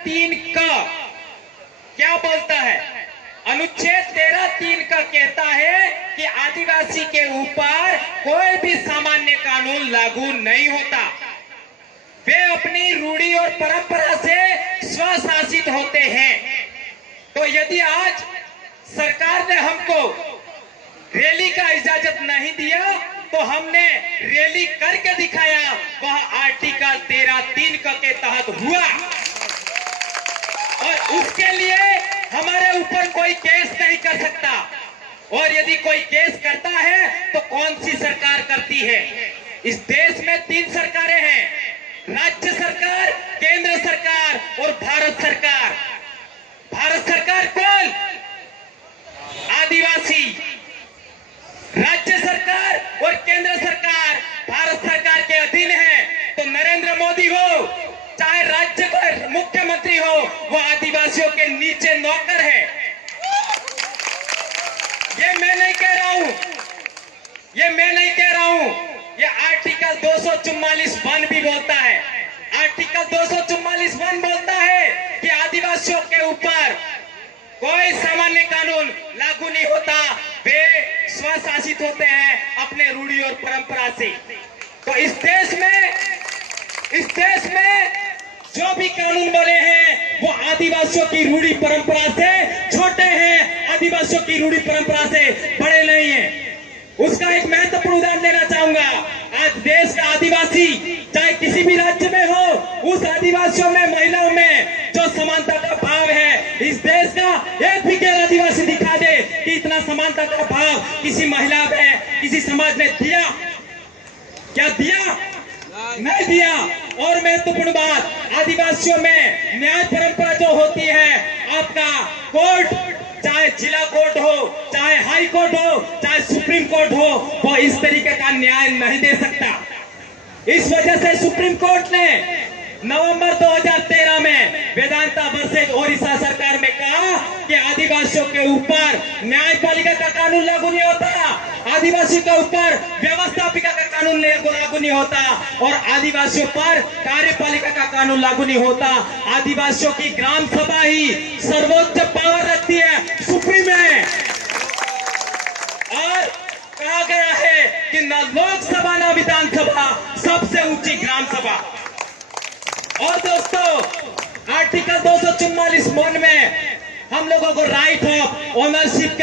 13(3) का क्या बोलता है? अनुच्छेद 13(3) का कहता है कि आदिवासी के ऊपर कोई भी सामान्य कानून लागू नहीं होता। वे अपनी रूढ़ी और परंपरा से स्वशासित होते हैं। तो यदि आज सरकार ने हमको रैली का इजाजत नहीं दिया तो हमने रैली करके दिखाया, वह आर्टिकल 13(3) के तहत हुआ। और उसके लिए हमारे ऊपर कोई केस नहीं कर सकता। और यदि कोई केस करता है तो कौन सी सरकार करती है? इस देश में 3 सरकारें हैं, राज्य सरकार, केंद्र सरकार और भारत सरकार। भारत सरकार कौन? आदिवासी। राज्य सरकार और केंद्र सरकार भारत सरकार के अधीन है। तो नरेंद्र मोदी हो चाहे राज्य का मुख्यमंत्री हो, वो आदिवासियों के नीचे नौकर है। ये मैं नहीं कह रहा हूं, ये आर्टिकल 244(1) भी बोलता है। आर्टिकल 244(1) बोलता है कि आदिवासियों के ऊपर कोई सामान्य कानून लागू नहीं होता, वे स्वशासित होते हैं अपने रूढ़ी और परंपरा से। तो इस देश में जो भी कानून बने हैं वो आदिवासियों की रूढ़ी परंपरा से छोटे हैं, आदिवासियों की रूढ़ी परंपरा से बड़े नहीं हैं। उसका एक महत्वपूर्ण उदाहरण देना चाहूंगा। आज देश का आदिवासी चाहे किसी भी राज्य में हो, उस आदिवासियों में, महिलाओं में जो समानता का भाव है, इस देश का एक भी गैर आदिवासी दिखा दे कि इतना समानता का भाव किसी महिला में, किसी समाज ने दिया? क्या दिया? नहीं दिया। और महत्वपूर्ण बात, आदिवासियों में न्याय परंपरा जो होती है, आपका कोर्ट, चाहे जिला कोर्ट हो, चाहे हाई कोर्ट हो, चाहे सुप्रीम कोर्ट हो, वो इस तरीके का न्याय नहीं दे सकता। इस वजह से सुप्रीम कोर्ट ने नवंबर 2013 में वेदांता वर्सेज ओडिशा सरकार में कहा कि आदिवासियों के ऊपर न्यायपालिका का कानून लागू नहीं होता, आदिवासियों के ऊपर व्यवस्थापिका का कानून लागू नहीं होता, और आदिवासियों पर कार्यपालिका का कानून लागू नहीं होता। आदिवासियों की ग्राम सभा ही सर्वोच्च पावर रखती है, सुप्रीम है। और कहा गया है कि न लोकसभा न विधानसभा, सबसे ऊंची ग्राम सभा। और दोस्तों, आर्टिकल 244(1) में हम लोगों को राइट ऑफ ओनरशिप के